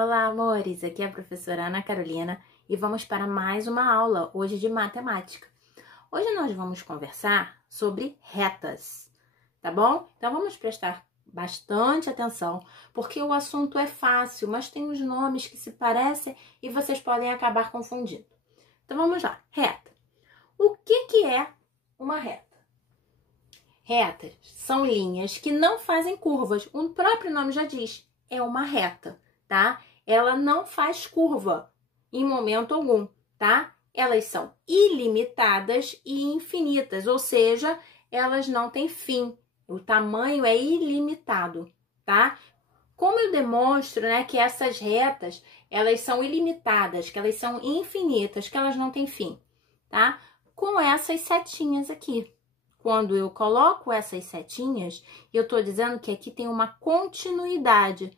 Olá, amores! Aqui é a professora Ana Carolina e vamos para mais uma aula, hoje de matemática. Hoje nós vamos conversar sobre retas, tá bom? Então vamos prestar bastante atenção, porque o assunto é fácil, mas tem uns nomes que se parecem e vocês podem acabar confundindo. Então vamos lá, reta. O que é uma reta? Retas são linhas que não fazem curvas, o próprio nome já diz, é uma reta, tá? Ela não faz curva em momento algum, tá? Elas são ilimitadas e infinitas, ou seja, elas não têm fim. O tamanho é ilimitado, tá? Como eu demonstro, né, que essas retas, elas são ilimitadas, que elas são infinitas, que elas não têm fim, tá? Com essas setinhas aqui. Quando eu coloco essas setinhas, eu tô dizendo que aqui tem uma continuidade,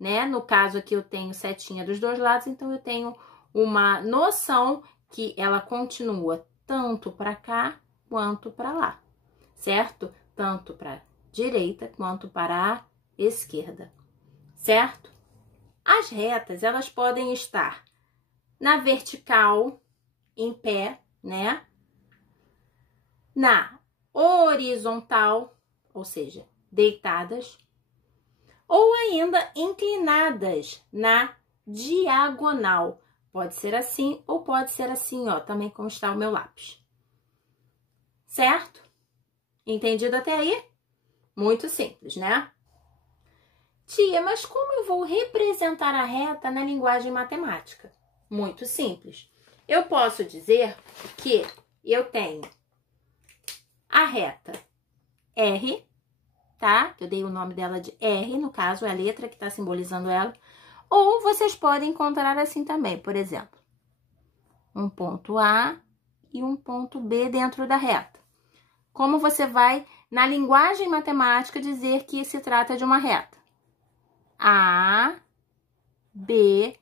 né? No caso aqui eu tenho setinha dos dois lados, então eu tenho uma noção que ela continua tanto para cá quanto para lá, certo? Tanto para direita quanto para a esquerda, certo? As retas, elas podem estar na vertical, em pé, né? Na horizontal, ou seja, deitadas, ou ainda inclinadas na diagonal. Pode ser assim ou pode ser assim, ó, também como está o meu lápis. Certo? Entendido até aí? Muito simples, né? Tia, mas como eu vou representar a reta na linguagem matemática? Muito simples. Eu posso dizer que eu tenho a reta R, tá? Eu dei o nome dela de R, no caso, é a letra que está simbolizando ela. Ou vocês podem encontrar assim também, por exemplo, um ponto A e um ponto B dentro da reta. Como você vai, na linguagem matemática, dizer que se trata de uma reta? A, B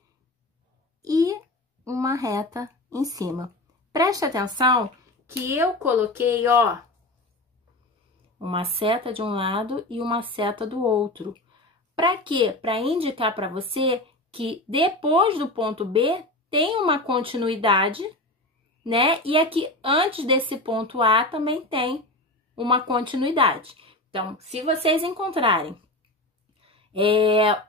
e uma reta em cima. Preste atenção que eu coloquei, ó, uma seta de um lado e uma seta do outro. Para quê? Para indicar para você que depois do ponto B tem uma continuidade, né? E aqui antes desse ponto A também tem uma continuidade. Então, se vocês encontrarem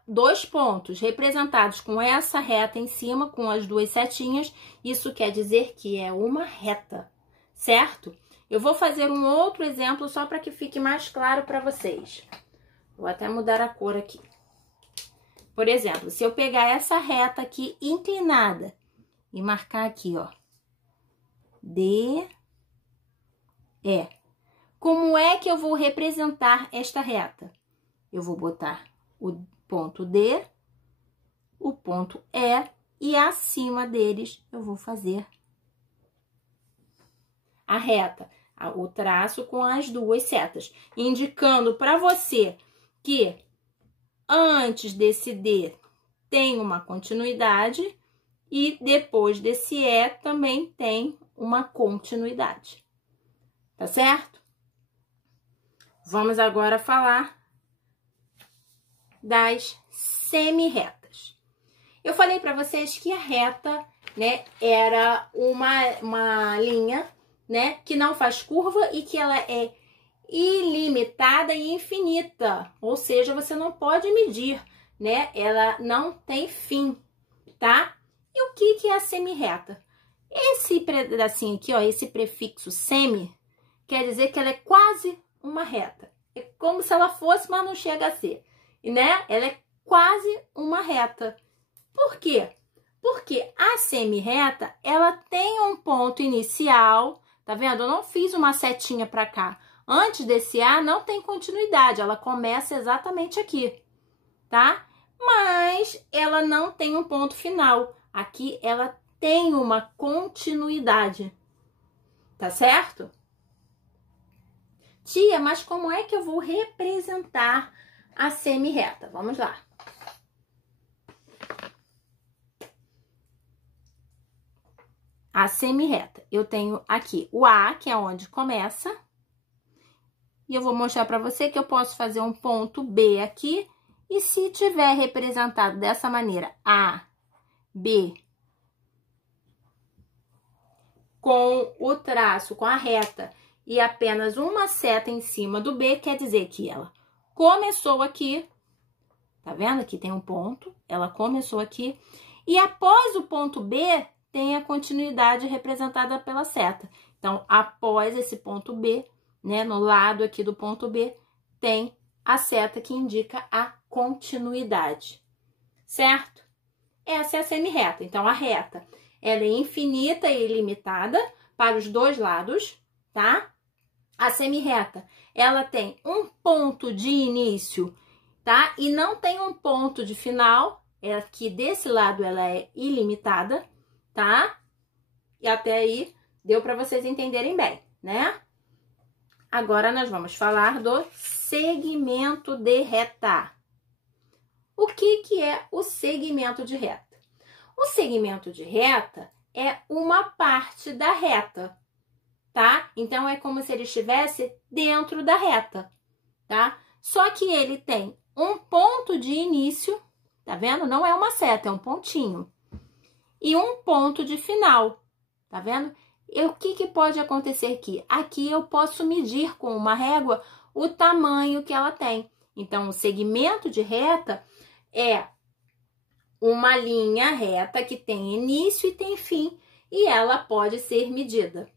dois pontos representados com essa reta em cima, com as duas setinhas, isso quer dizer que é uma reta, certo? Eu vou fazer um outro exemplo só para que fique mais claro para vocês. Vou até mudar a cor aqui. Por exemplo, se eu pegar essa reta aqui inclinada e marcar aqui, ó, D, E. Como é que eu vou representar esta reta? Eu vou botar o ponto D, o ponto E e acima deles eu vou fazer a reta, o traço com as duas setas, indicando para você que antes desse D tem uma continuidade e depois desse E também tem uma continuidade. Tá certo? Vamos agora falar das semi-retas. Eu falei para vocês que a reta, né, era uma linha, né, que não faz curva e que ela é ilimitada e infinita, ou seja, você não pode medir, né? Ela não tem fim, tá? E o que é a semi-reta? Esse pedacinho aqui, ó, esse prefixo semi, quer dizer que ela é quase uma reta. É como se ela fosse, mas não chega a ser, né? Ela é quase uma reta. Por quê? Porque a semi-reta, ela tem um ponto inicial, tá vendo? Eu não fiz uma setinha para cá. Antes desse A não tem continuidade, ela começa exatamente aqui, tá? Mas ela não tem um ponto final. Aqui ela tem uma continuidade, tá certo? Tia, mas como é que eu vou representar a semi-reta? Vamos lá. A semi-reta, eu tenho aqui o A, que é onde começa. E eu vou mostrar para você que eu posso fazer um ponto B aqui E se tiver representado dessa maneira, A, B, com o traço, com a reta e apenas uma seta em cima do B, quer dizer que ela começou aqui, tá vendo? Aqui tem um ponto, ela começou aqui, e após o ponto B, tem a continuidade representada pela seta. Então, após esse ponto B, né, no lado aqui do ponto B, tem a seta que indica a continuidade, certo? Essa é a semirreta. Então, a reta, ela é infinita e ilimitada para os dois lados, tá? A semirreta, ela tem um ponto de início, tá? E não tem um ponto de final. Aqui desse lado ela é ilimitada, tá? E até aí deu para vocês entenderem bem, né? Agora nós vamos falar do segmento de reta. O que é o segmento de reta? O segmento de reta é uma parte da reta, tá? Então, é como se ele estivesse dentro da reta, tá? Só que ele tem um ponto de início, tá vendo? Não é uma seta, é um pontinho. E um ponto de final, tá vendo? E o que pode acontecer aqui? Aqui eu posso medir com uma régua o tamanho que ela tem. Então, o segmento de reta é uma linha reta que tem início e tem fim, e ela pode ser medida.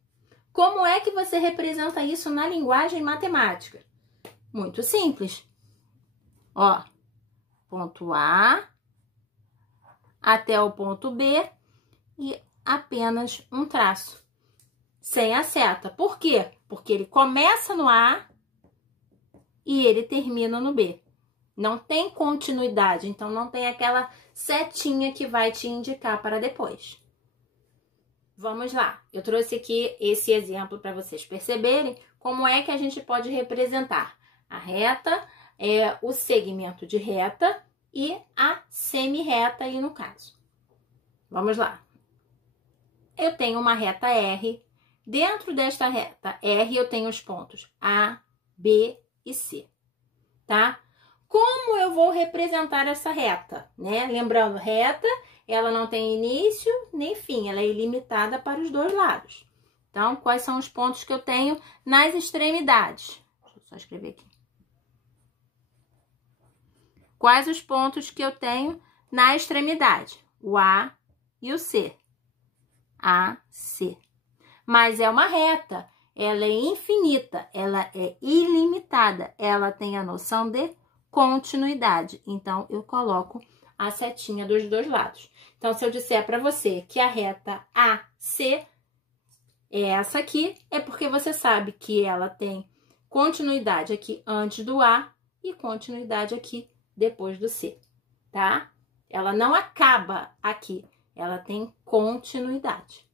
Como é que você representa isso na linguagem matemática? Muito simples. Ó, ponto A até o ponto B e apenas um traço, sem a seta. Por quê? Porque ele começa no A e ele termina no B. Não tem continuidade, então não tem aquela setinha que vai te indicar para depois. Vamos lá, eu trouxe aqui esse exemplo para vocês perceberem como é que a gente pode representar a reta, o segmento de reta e a semirreta aí no caso. Vamos lá. Eu tenho uma reta R. Dentro desta reta R eu tenho os pontos A, B e C, tá? Como eu vou representar essa reta, né? Lembrando, reta, ela não tem início nem fim, ela é ilimitada para os dois lados. Então, quais são os pontos que eu tenho nas extremidades? Deixa eu só escrever aqui. Quais os pontos que eu tenho na extremidade? O A e o C. A, C. Mas é uma reta, ela é infinita, ela é ilimitada, ela tem a noção de continuidade. Então, eu coloco a setinha dos dois lados. Então, se eu disser para você que a reta AC é essa aqui, é porque você sabe que ela tem continuidade aqui antes do A e continuidade aqui depois do C, tá? Ela não acaba aqui, ela tem continuidade,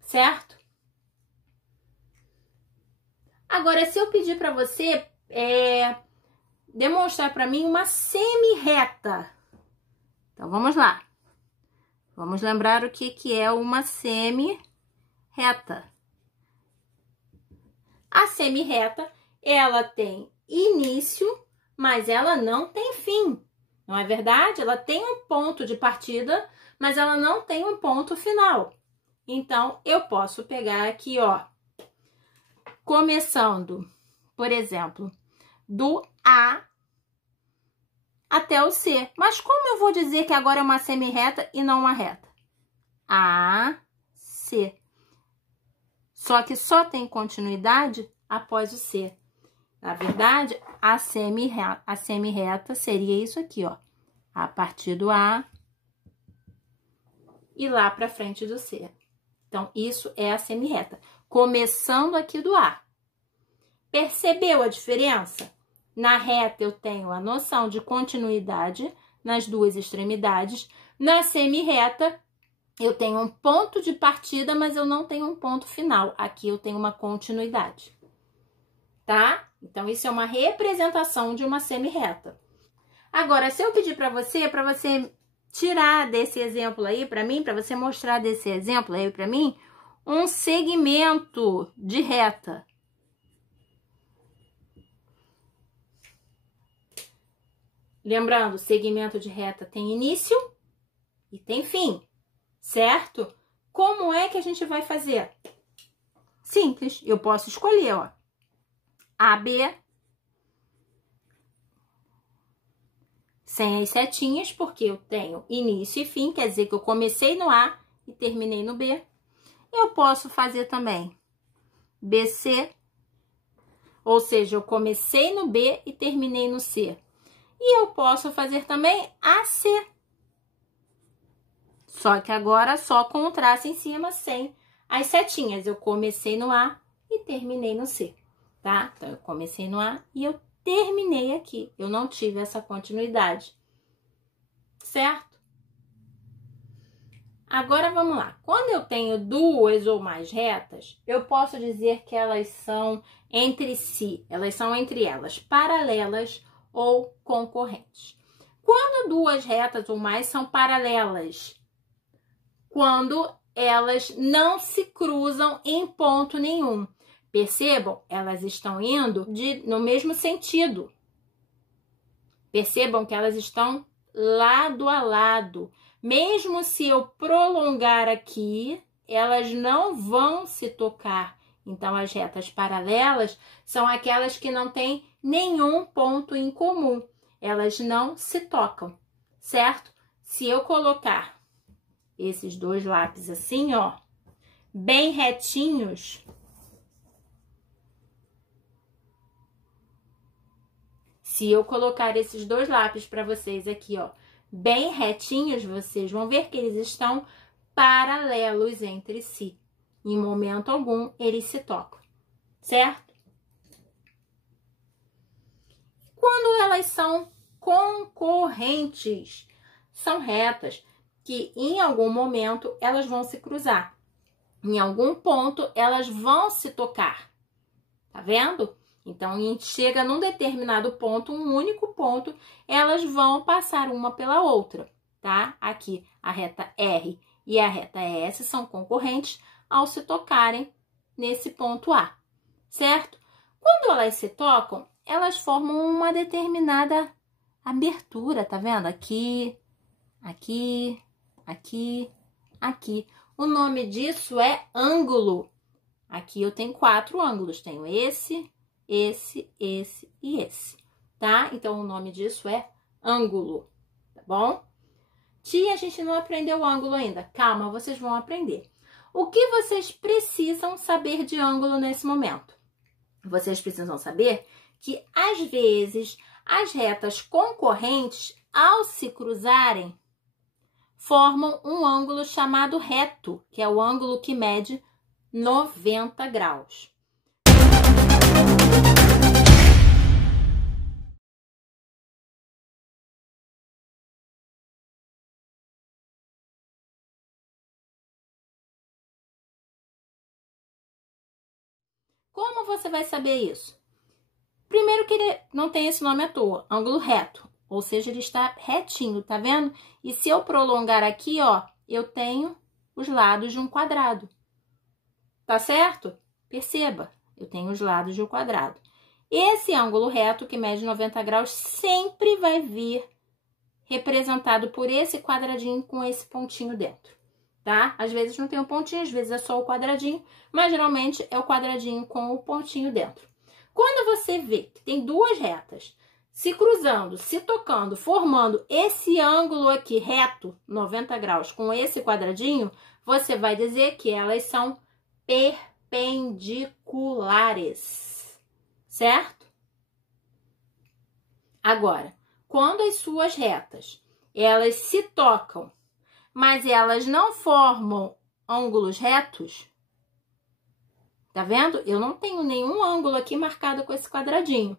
certo? Agora, se eu pedir para você demonstrar para mim uma semirreta. Então, vamos lá. Vamos lembrar o que é uma semirreta. A semirreta, ela tem início, mas ela não tem fim. Não é verdade? Ela tem um ponto de partida, mas ela não tem um ponto final. Então, eu posso pegar aqui, ó, começando, por exemplo, do A até o C. Mas como eu vou dizer que agora é uma semirreta e não uma reta? A, C. Só que só tem continuidade após o C. Na verdade, a semirreta seria isso aqui, ó. A partir do A e lá para frente do C. Então, isso é a semirreta. Começando aqui do A. Percebeu a diferença? Na reta eu tenho a noção de continuidade nas duas extremidades. Na semirreta eu tenho um ponto de partida, mas eu não tenho um ponto final. Aqui eu tenho uma continuidade, tá? Então, isso é uma representação de uma semirreta. Agora, se eu pedir para você tirar desse exemplo aí para mim, para você mostrar desse exemplo aí para mim, um segmento de reta. Lembrando, segmento de reta tem início e tem fim, certo? Como é que a gente vai fazer? Simples, eu posso escolher, ó, AB, sem as setinhas, porque eu tenho início e fim, quer dizer que eu comecei no A e terminei no B. Eu posso fazer também BC, ou seja, eu comecei no B e terminei no C. E eu posso fazer também AC. Só que agora só com o traço em cima, sem as setinhas. Eu comecei no A e terminei no C, tá? Então, eu comecei no A e eu terminei aqui. Eu não tive essa continuidade, certo? Agora, vamos lá. Quando eu tenho duas ou mais retas, eu posso dizer que elas são entre si, elas são entre elas paralelas ou concorrentes. Quando duas retas ou mais são paralelas? Quando elas não se cruzam em ponto nenhum. Percebam, elas estão indo no mesmo sentido. Percebam que elas estão lado a lado. Mesmo se eu prolongar aqui, elas não vão se tocar. Então, as retas paralelas são aquelas que não têm nenhum ponto em comum. Elas não se tocam, certo? Se eu colocar esses dois lápis assim, ó, bem retinhos, se eu colocar esses dois lápis para vocês aqui, ó, bem retinhos, vocês vão ver que eles estão paralelos entre si. Em momento algum, eles se tocam, certo? Quando elas são concorrentes, são retas que em algum momento elas vão se cruzar. Em algum ponto elas vão se tocar. Tá vendo? Então, chega num determinado ponto, um único ponto, elas vão passar uma pela outra, tá? Aqui, a reta R e a reta S são concorrentes ao se tocarem nesse ponto A, certo? Quando elas se tocam, elas formam uma determinada abertura, tá vendo? Aqui, aqui, aqui, aqui. O nome disso é ângulo. Aqui eu tenho 4 ângulos, tenho esse e esse, tá? Então, o nome disso é ângulo, tá bom? Tia, a gente não aprendeu o ângulo ainda. Calma, vocês vão aprender. O que vocês precisam saber de ângulo nesse momento? Vocês precisam saber que, às vezes, as retas concorrentes, ao se cruzarem, formam um ângulo chamado reto, que é o ângulo que mede 90 graus. Como você vai saber isso? Primeiro que ele não tem esse nome à toa, ângulo reto, ou seja, ele está retinho, tá vendo? E se eu prolongar aqui, ó, eu tenho os lados de um quadrado, tá certo? Perceba, eu tenho os lados de um quadrado. Esse ângulo reto, que mede 90 graus, sempre vai vir representado por esse quadradinho com esse pontinho dentro, tá? Às vezes não tem um pontinho, às vezes é só o quadradinho, mas geralmente é o quadradinho com o pontinho dentro. Quando você vê que tem duas retas se cruzando, se tocando, formando esse ângulo aqui reto, 90 graus, com esse quadradinho, você vai dizer que elas são perpendiculares, certo? Agora, quando as suas retas, elas se tocam, mas elas não formam ângulos retos, tá vendo? Eu não tenho nenhum ângulo aqui marcado com esse quadradinho.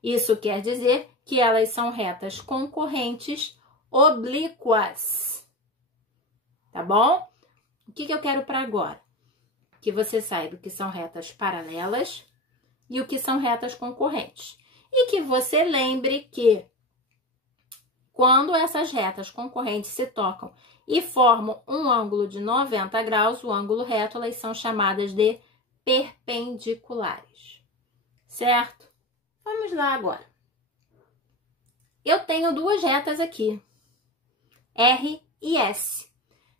Isso quer dizer que elas são retas concorrentes oblíquas, tá bom? O que eu quero para agora? Que você saiba o que são retas paralelas e o que são retas concorrentes. E que você lembre que quando essas retas concorrentes se tocam e formam um ângulo de 90 graus, o ângulo reto, elas são chamadas de perpendiculares, certo? Vamos lá agora. eu tenho duas retas aqui, R e S.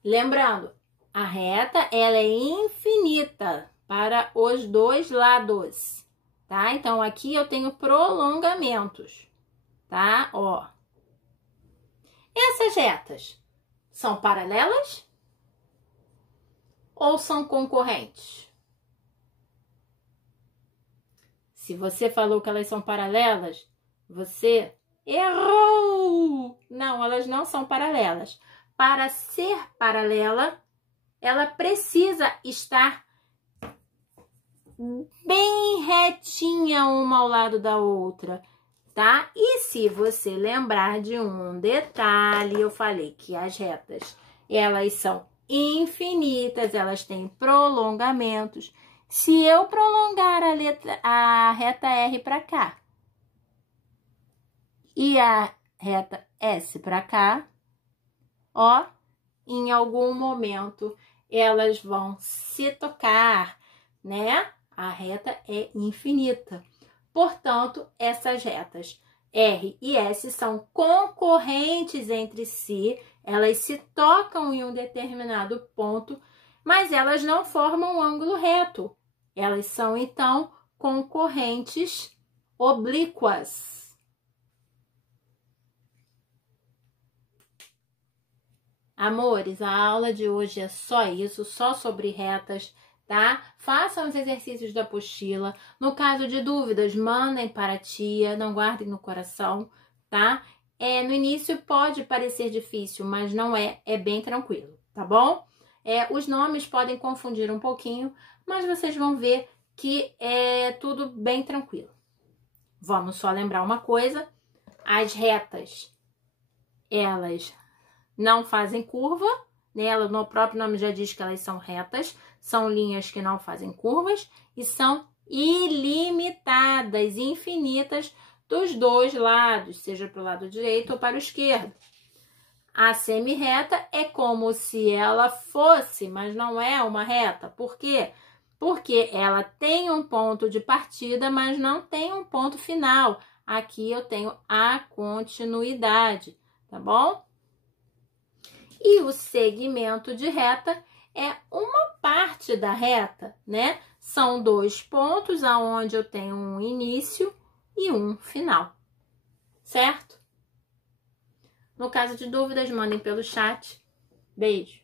Lembrando, a reta ela é infinita para os dois lados, tá? Então, aqui eu tenho prolongamentos, tá? Ó. Essas retas são paralelas ou são concorrentes? Se você falou que elas são paralelas, você errou! Não, elas não são paralelas. Para ser paralela, ela precisa estar bem retinha uma ao lado da outra, tá? E se você lembrar de um detalhe, eu falei que as retas, elas são infinitas, elas têm prolongamentos. Se eu prolongar a reta R para cá e a reta S para cá, ó, em algum momento elas vão se tocar, né? A reta é infinita. Portanto, essas retas R e S são concorrentes entre si, elas se tocam em um determinado ponto, mas elas não formam um ângulo reto. Elas são, então, concorrentes oblíquas. Amores, a aula de hoje é só isso, só sobre retas, tá? Façam os exercícios da apostila. No caso de dúvidas, mandem para a tia, não guardem no coração, tá? No início pode parecer difícil, mas não é, é bem tranquilo, tá bom? Os nomes podem confundir um pouquinho, mas vocês vão ver que é tudo bem tranquilo. Vamos só lembrar uma coisa, as retas, elas não fazem curva, né? No próprio nome já diz que elas são retas, são linhas que não fazem curvas e são ilimitadas, infinitas dos dois lados, seja para o lado direito ou para o esquerdo. A semirreta é como se ela fosse, mas não é uma reta. Por quê? Porque ela tem um ponto de partida, mas não tem um ponto final. Aqui eu tenho a continuidade, tá bom? E o segmento de reta é uma parte da reta, né? São dois pontos aonde eu tenho um início e um final, certo? No caso de dúvidas, mandem pelo chat. Beijo!